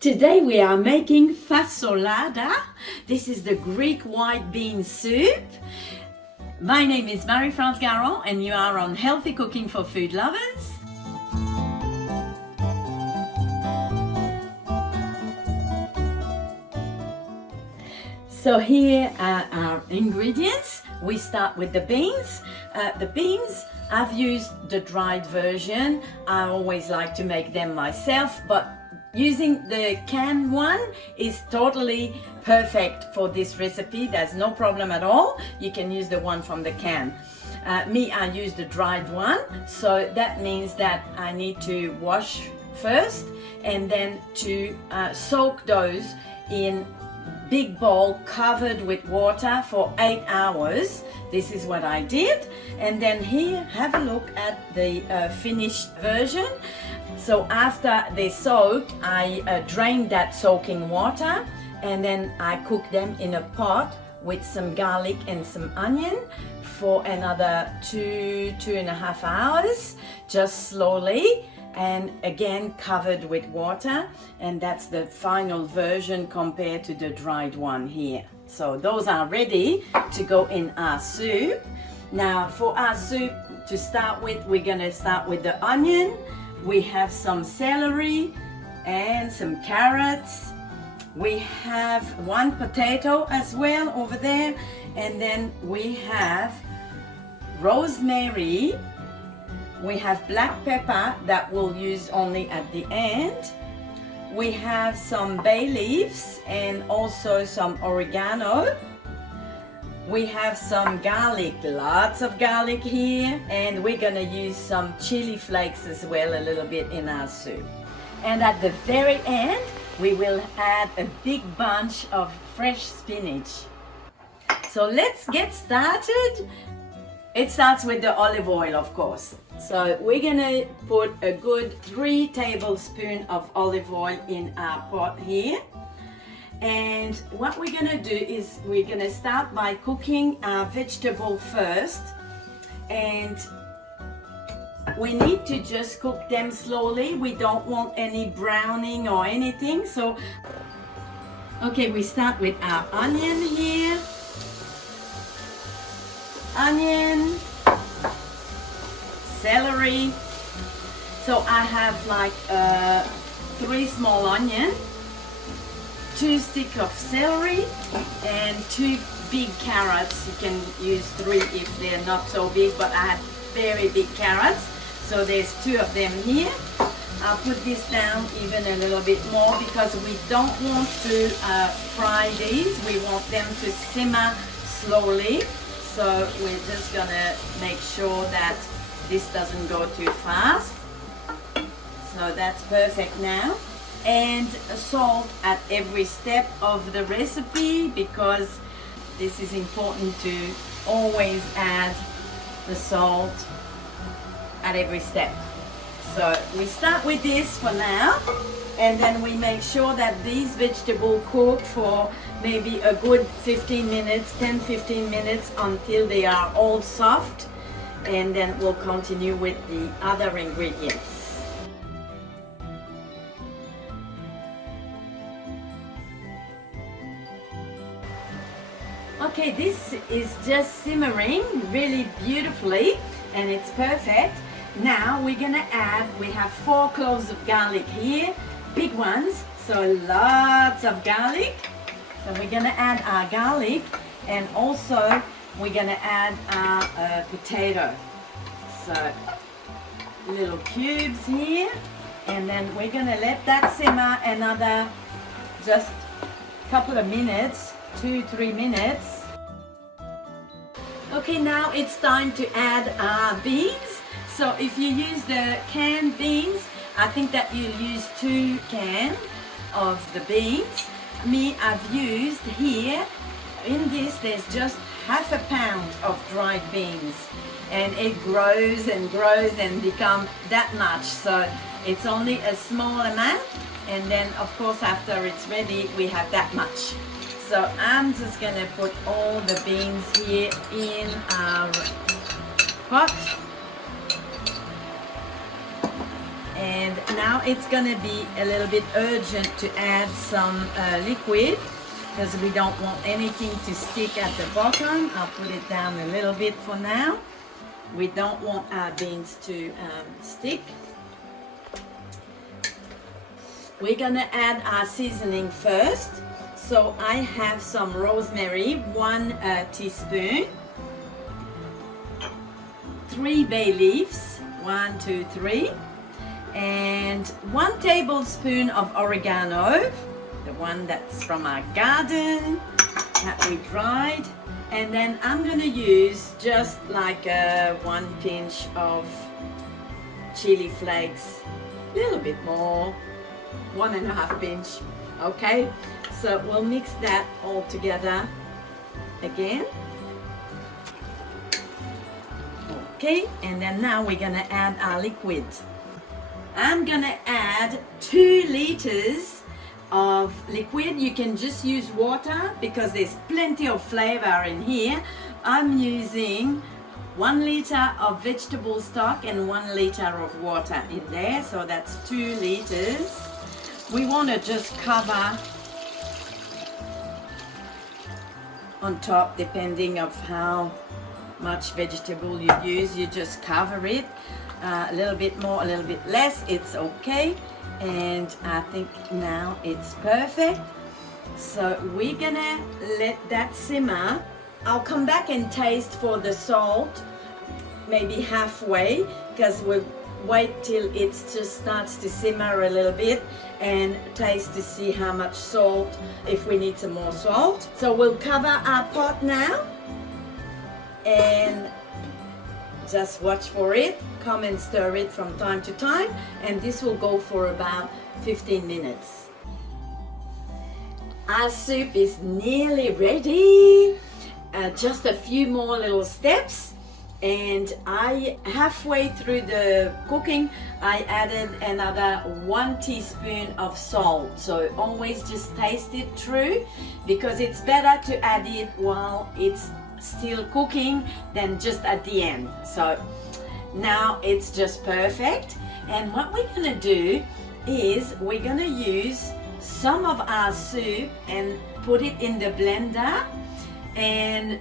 Today we are making FASOLADA. This is the Greek white bean soup. My name is Marie-France Garon and you are on Healthy Cooking for Food Lovers. So here are our ingredients. We start with the beans. I've used the dried version. I always like to make them myself, but using the canned one is totally perfect for this recipe. There's no problem at all. You can use the one from the can. I use the dried one, so that means that I need to wash first and then to soak those in big bowl covered with water for 8 hours. This is what I did. And then here, have a look at the finished version. So after they soaked, I drained that soaking water and then I cooked them in a pot with some garlic and some onion for another 2.5 hours, just slowly, and again covered with water. And that's the final version compared to the dried one here. So those are ready to go in our soup. Now for our soup to start with, we're gonna start with the onion. We have some celery and some carrots. We have one potato as well over there. And then we have rosemary. We have black pepper that we'll use only at the end. We have some bay leaves and also some oregano. We have some garlic, lots of garlic here, and we're gonna use some chili flakes as well, a little bit in our soup. And at the very end, we will add a big bunch of fresh spinach. So let's get started. It starts with the olive oil, of course. So we're gonna put a good 3 tablespoons of olive oil in our pot here. And what we're gonna do is we're gonna start by cooking our vegetable first. And we need to just cook them slowly. We don't want any browning or anything. So, okay, we start with our onion here. Onion, celery. So I have like 3 small onions, 2 sticks of celery, and 2 big carrots. You can use 3 if they're not so big, but I have very big carrots. So there's 2 of them here. I'll put this down even a little bit more because we don't want to fry these. We want them to simmer slowly. So we're just gonna make sure that this doesn't go too fast. So that's perfect now. And salt at every step of the recipe because this is important to always add the salt at every step. So we start with this for now, and then we make sure that these vegetables cook for maybe a good 15 minutes, 10-15 minutes until they are all soft, and then we'll continue with the other ingredients. Okay, this is just simmering really beautifully and it's perfect. Now we're gonna add, we have 4 cloves of garlic here, big ones, so lots of garlic. So we're gonna add our garlic and also we're gonna add our potato. So little cubes here, and then we're gonna let that simmer another just couple of minutes, 2-3 minutes. Okay, now it's time to add our beans. So if you use the canned beans, I think that you'll use 2 cans of the beans. I've used here, in this there's just half a pound of dried beans. And it grows and grows and becomes that much. So it's only a small amount. And then of course after it's ready, we have that much. So I'm just gonna put all the beans here in our pot. And now it's gonna be a little bit urgent to add some liquid, because we don't want anything to stick at the bottom. I'll put it down a little bit for now. We don't want our beans to stick. We're gonna add our seasoning first. So I have some rosemary, 1 teaspoon, 3 bay leaves, 1, 2, 3, and 1 tablespoon of oregano, the one that's from our garden that we dried. And then I'm gonna use just like 1 pinch of chili flakes, a little bit more, 1.5 pinch, okay? So we'll mix that all together again. Okay, and then now we're gonna add our liquid. I'm gonna add 2 liters of liquid. You can just use water because there's plenty of flavor in here. I'm using 1 liter of vegetable stock and 1 liter of water in there, so that's 2 liters. We want to just cover on top, depending of how much vegetable you use. You just cover it a little bit more, a little bit less, it's okay. And I think now it's perfect. So we're gonna let that simmer. I'll come back and taste for the salt, maybe halfway, because we'll wait till it just starts to simmer a little bit and taste to see how much salt, if we need some more salt. So we'll cover our pot now and just watch for it. Come and stir it from time to time, and this will go for about 15 minutes. Our soup is nearly ready. Just a few more little steps, and halfway through the cooking I added another 1 teaspoon of salt. So always just taste it through, because it's better to add it while it's still cooking than just at the end. So now it's just perfect. And what we're gonna do is we're gonna use some of our soup and put it in the blender and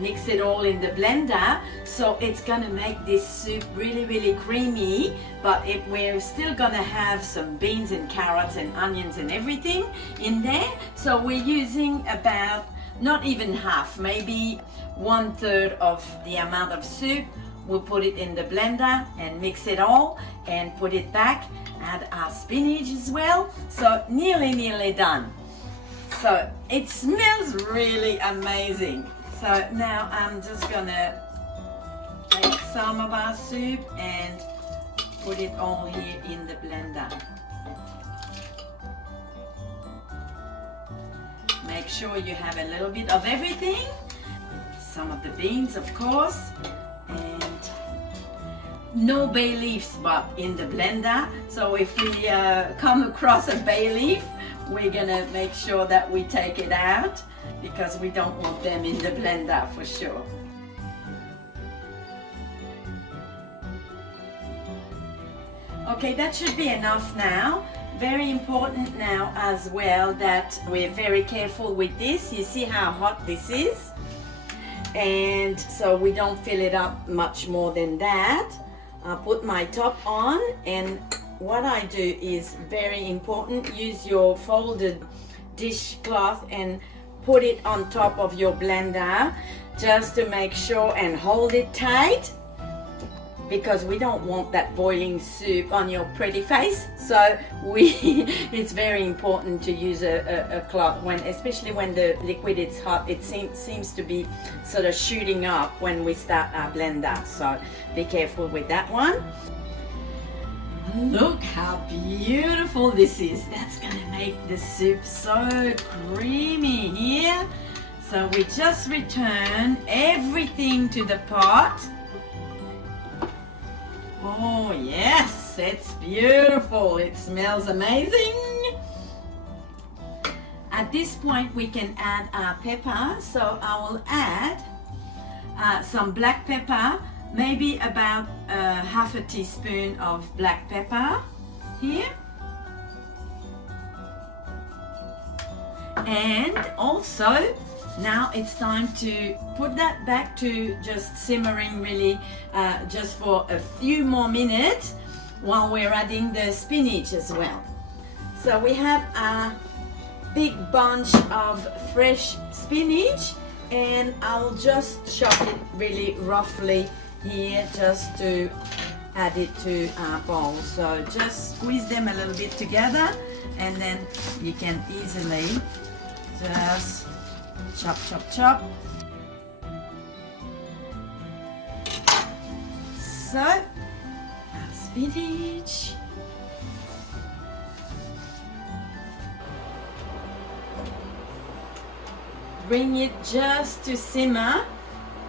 mix it all in the blender. So it's gonna make this soup really, really creamy, but we're still gonna have some beans and carrots and onions and everything in there. So we're using about, not even half, maybe 1/3 of the amount of soup. We'll put it in the blender and mix it all and put it back. Add our spinach as well. So nearly done. So it smells really amazing. So now I'm just gonna take some of our soup and put it all here in the blender. Make sure you have a little bit of everything. Some of the beans, of course, and no bay leaves but in the blender. So if we come across a bay leaf, we're gonna make sure that we take it out, because we don't want them in the blender for sure. Okay, that should be enough now. Very important now as well that we're very careful with this. You see how hot this is? And so we don't fill it up much more than that. I'll put my top on, and what I do is very important. Use your folded dishcloth and put it on top of your blender just to make sure, and hold it tight, because we don't want that boiling soup on your pretty face. So it's very important to use a cloth, especially when the liquid is hot. It seems to be sort of shooting up when we start our blender. So be careful with that one. Look how beautiful this is. That's gonna make the soup so creamy here. So we just return everything to the pot. Oh yes, it's beautiful. It smells amazing. At this point we can add our pepper. So I will add some black pepper, maybe about half a teaspoon of black pepper here. And also now it's time to put that back to just simmering really just for a few more minutes while we're adding the spinach as well. So we have a big bunch of fresh spinach, and I'll just chop it really roughly here just to add it to our bowl. So just squeeze them a little bit together, and then you can easily just chop, chop, chop. So, our spinach. Bring it just to simmer,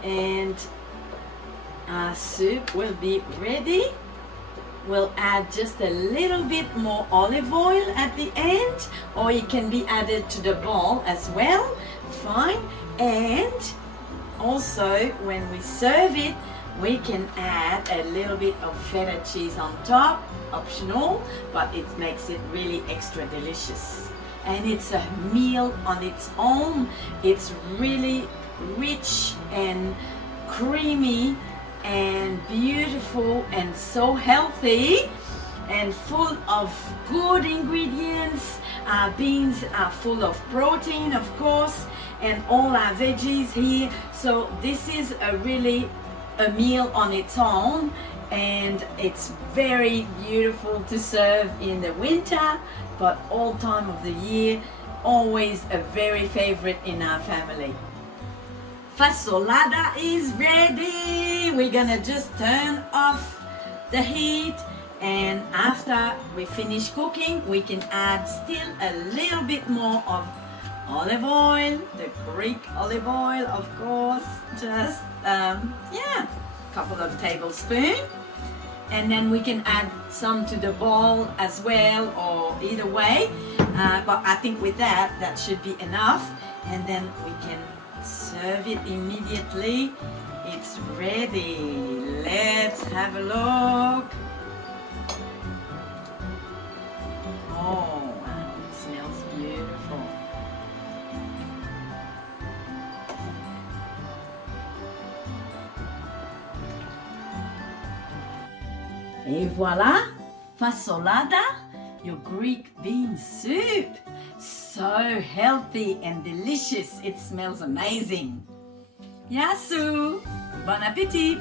and our soup will be ready. We'll add just a little bit more olive oil at the end, or it can be added to the bowl as well, fine. And also when we serve it, we can add a little bit of feta cheese on top, optional, but it makes it really extra delicious. And it's a meal on its own. It's really rich and creamy and beautiful and so healthy and full of good ingredients. Our beans are full of protein, of course, and all our veggies here. So this is really a meal on its own, and it's very beautiful to serve in the winter, but all time of the year, always a very favorite in our family. Fasolada is ready. We're gonna just turn off the heat, and after we finish cooking, we can add still a little bit more of olive oil, the Greek olive oil, of course, just yeah, a couple of tablespoons. And then we can add some to the bowl as well, or either way, but I think with that should be enough. And then we can serve it immediately. It's ready. Let's have a look. Oh wow, it smells beautiful. Et voilà, fasolada, your Greek bean soup. So healthy and delicious. It smells amazing. Yasu, bon appétit.